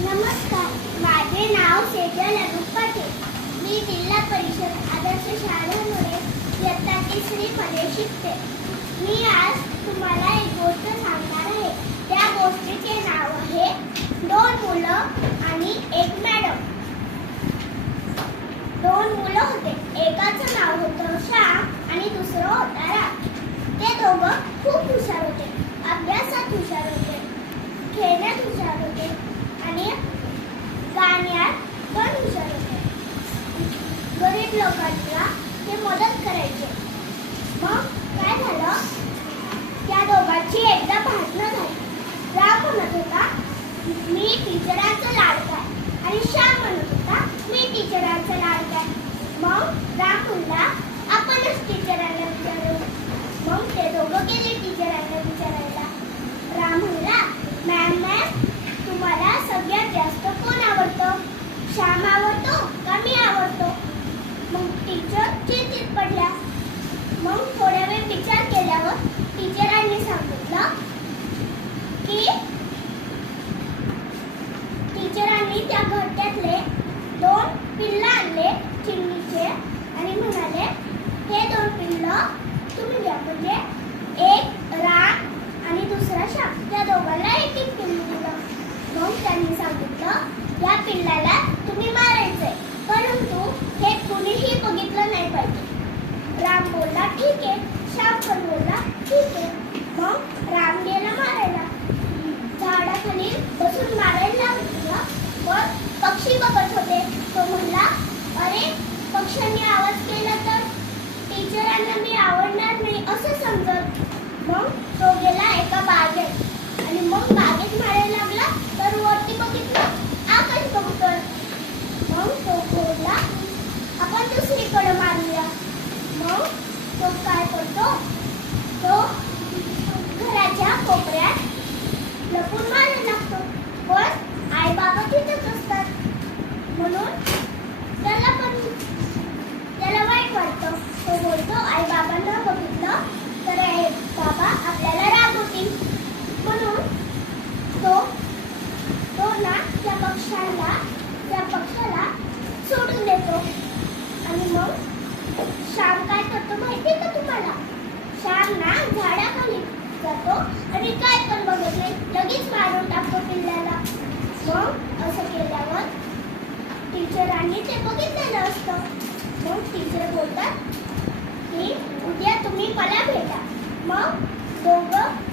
नमस्कार. माझे नाव सेजल अनुप पाटील मी जिल्हा परिषद आदर्श शाळेमुळे इयत्ता तिसरीमध्ये शिकते. मी आज तुम्हाला एक गोष्ट सांगणार आहे. त्या गोष्टीचे नाव आहे दोन मुलं आणि एक मॅडम. दोन मुलं होते. एकाचं नाव होतं श्याम आणि दुसरं होता राम ते दोघं दोघांना ते मदत करायचे. मग काय झालं? त्या दोघांची एकदा भांडणं झाली. राम म्हणत होता मी टीचरांचं लाडका आहे. आणि श्याम म्हणत होता मी टीचरांचं लाडका आहे. मग राम म्हणला आपणच टीचरांना विचारू. मग ते दोघं गेले टीचरांना विचारायला. राम म्हणला मॅम मॅम तुम्हाला सगळ्यात जास्त कोण आवडतं? श्याम आवडतो का मी आवडतो? टीचर चिंतित पडल्या मग थोड्या वेळ विचार केल्यावर टीचरांनी सांगितलं की टीचरांनी त्या घरट्यातले दोन पिल्ल आणले चिमणीचे आणि म्हणाले हे दोन पिल्ल तुम्ही द्या. म्हणजे एक राम आणि दुसरा श्याम त्या दोघांना एक एक पिल्ल दिलं. मग त्यांनी सांगितलं या पिल्लाला सांगितलेलं असतं. मग टीचर बोलतात की उद्या तुम्ही मला भेटा. मग दोघं